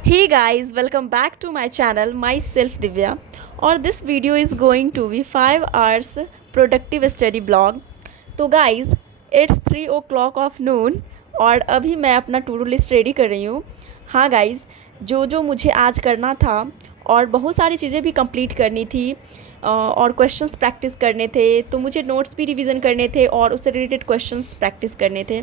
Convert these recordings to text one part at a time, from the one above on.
Hey guys, welcome back to my channel, myself Divya. और this video is going to be 5 hours productive study blog. तो guys, it's 3 o'clock of noon और अभी मैं अपना to do list ready कर रही हूँ. हाँ गाइस, जो जो मुझे आज करना था और बहुत सारी चीज़ें भी कंप्लीट करनी थी और क्वेश्चंस प्रैक्टिस करने थे, तो मुझे नोट्स भी रिवीजन करने थे और उससे रिलेटेड क्वेश्चंस प्रैक्टिस करने थे.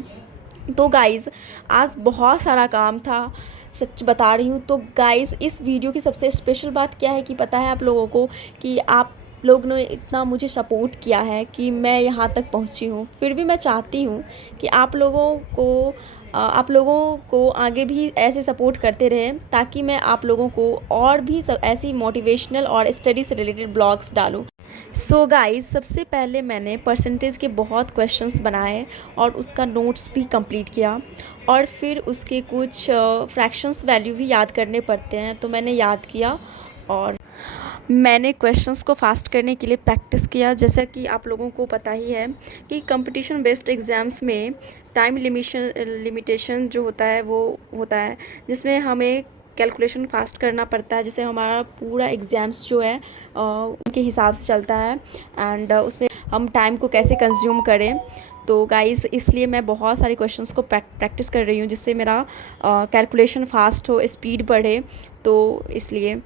तो गाइज़ आज बहुत सारा काम था, सच बता रही हूँ. तो गाइज़ इस वीडियो की सबसे स्पेशल बात क्या है कि पता है आप लोगों को कि आप लोग ने इतना मुझे सपोर्ट किया है कि मैं यहाँ तक पहुँची हूँ. फिर भी मैं चाहती हूँ कि आप लोगों को आगे भी ऐसे सपोर्ट करते रहें ताकि मैं आप लोगों को और भी सब ऐसी मोटिवेशनल और स्टडी से रिलेटेड ब्लॉग्स डालूँ. सो गाइस सबसे पहले मैंने परसेंटेज के बहुत क्वेश्चंस बनाए और उसका नोट्स भी कंप्लीट किया और फिर उसके कुछ फ्रैक्शंस वैल्यू भी याद करने पड़ते हैं, तो मैंने याद किया और मैंने क्वेश्चंस को फास्ट करने के लिए प्रैक्टिस किया. जैसा कि आप लोगों को पता ही है कि कंपटीशन बेस्ड एग्ज़ाम्स में टाइम लिमिटेशन जो होता है वो होता है, जिसमें हमें कैलकुलेशन फास्ट करना पड़ता है, जिससे हमारा पूरा एग्ज़ाम्स जो है उनके हिसाब से चलता है एंड उसमें हम टाइम को कैसे कंज्यूम करें. तो गाइस इसलिए मैं बहुत सारे क्वेश्चंस को प्रैक्टिस कर रही हूँ जिससे मेरा कैलकुलेशन फास्ट हो, स्पीड बढ़े. तो इसलिए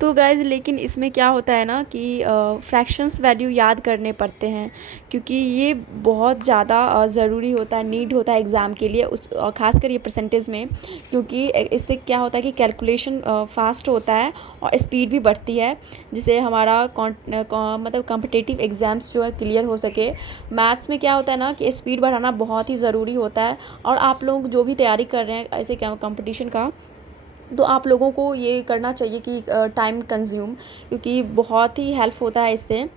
तो गाइज़ लेकिन इसमें क्या होता है ना कि फ्रैक्शंस वैल्यू याद करने पड़ते हैं, क्योंकि ये बहुत ज़्यादा ज़रूरी होता है, नीड होता है एग्ज़ाम के लिए, उस खासकर ये परसेंटेज में, क्योंकि इससे क्या होता है कि कैलकुलेशन फास्ट होता है और स्पीड भी बढ़ती है, जिससे हमारा मतलब कॉम्पिटिटिव एग्ज़ाम्स जो है क्लियर हो सके. मैथ्स में क्या होता है ना कि स्पीड बढ़ाना बहुत ही ज़रूरी होता है. और आप लोग जो भी तैयारी कर रहे हैं ऐसे कंपटीशन का, तो आप लोगों को ये करना चाहिए कि टाइम कंज्यूम, क्योंकि बहुत ही हेल्प होता है इससे.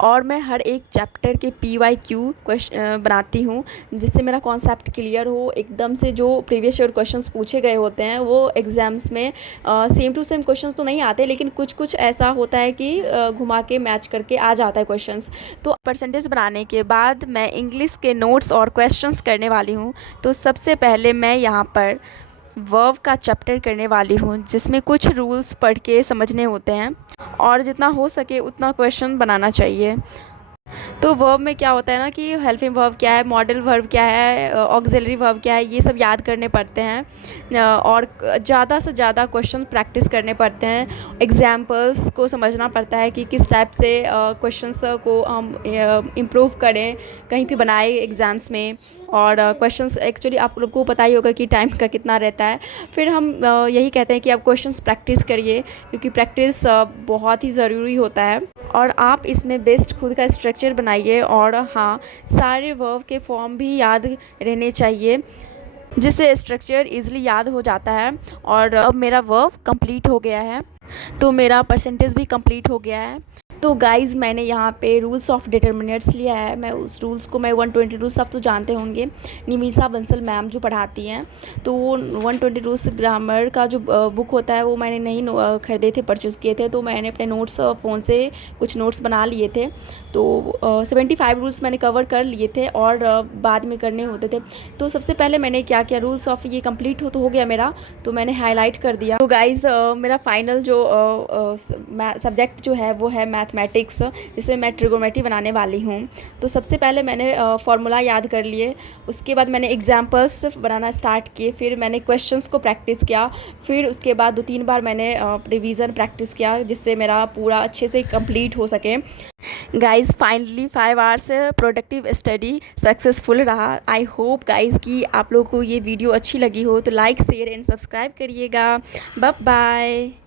और मैं हर एक चैप्टर के PYQ क्वेश्चन बनाती हूँ जिससे मेरा कॉन्सेप्ट क्लियर हो एकदम से. जो प्रीवियस ईयर क्वेश्चंस पूछे गए होते हैं वो एग्ज़ाम्स में सेम टू सेम क्वेश्चंस तो नहीं आते, लेकिन कुछ कुछ ऐसा होता है कि घुमा के मैच करके आ जाता है क्वेश्चंस. तो परसेंटेज बनाने के बाद मैं इंग्लिश के नोट्स और क्वेश्चंस करने वाली हूँ. तो सबसे पहले मैं यहाँ पर वर्ब का चैप्टर करने वाली हूँ, जिसमें कुछ रूल्स पढ़ के समझने होते हैं और जितना हो सके उतना क्वेश्चन बनाना चाहिए. तो वर्ब में क्या होता है ना कि हेल्पिंग वर्ब क्या है, मॉडल वर्ब क्या है, ऑक्सिलरी वर्ब क्या है, ये सब याद करने पड़ते हैं. और ज़्यादा से ज़्यादा क्वेश्चन प्रैक्टिस करने पड़ते हैं. एग्जाम्पल्स को समझना पड़ता है कि किस टाइप से क्वेश्चंस को हम इम्प्रूव करें, कहीं पे बनाए एग्ज़ाम्स में. और क्वेश्चंस एक्चुअली आप लोग को पता ही होगा कि टाइम का कितना रहता है. फिर हम यही कहते हैं कि आप क्वेश्चंस प्रैक्टिस करिए, क्योंकि प्रैक्टिस बहुत ही ज़रूरी होता है. और आप इसमें बेस्ट खुद का स्ट्रक्चर बनाइए. और हाँ, सारे वर्ब के फॉर्म भी याद रहने चाहिए, जिससे स्ट्रक्चर इजीली याद हो जाता है. और अब मेरा वर्ब कंप्लीट हो गया है, तो मेरा परसेंटेज भी कंप्लीट हो गया है. तो गाइज़ मैंने यहाँ पे रूल्स ऑफ डिटर्मिनेंट्स लिया है. मैं उस रूल्स को 120 रूल्स सब तो जानते होंगे, निमिषा बंसल मैम जो पढ़ाती हैं. तो वो 120 रूल्स ग्रामर का जो बुक होता है वो मैंने नहीं ख़रीदे थे, परचेज़ किए थे. तो मैंने अपने नोट्स फ़ोन से कुछ नोट्स बना लिए थे. तो 75 रूल्स मैंने कवर कर लिए थे और बाद में करने होते थे. तो सबसे पहले मैंने क्या किया, रूल्स ऑफ ये कंप्लीट हो तो हो गया मेरा, तो मैंने हाईलाइट कर दिया. तो गाइज़ मेरा फाइनल जो सब्जेक्ट जो है वो है मैथमेटिक्स, जिसमें मैं ट्रिगोनोमेट्री बनाने वाली हूँ. तो सबसे पहले मैंने फार्मूला याद कर लिए, उसके बाद मैंने एग्जाम्पल्स बनाना स्टार्ट किए, फिर मैंने क्वेश्चंस को प्रैक्टिस किया, फिर उसके बाद 2-3 बार मैंने रिवीजन प्रैक्टिस किया, जिससे मेरा पूरा अच्छे से कंप्लीट हो सके. Guys finally 5 hours productive study successful रहा. आई होप गाइज़ कि आप लोगों को ये वीडियो अच्छी लगी हो, तो लाइक शेयर एंड सब्सक्राइब करिएगा. Bye bye.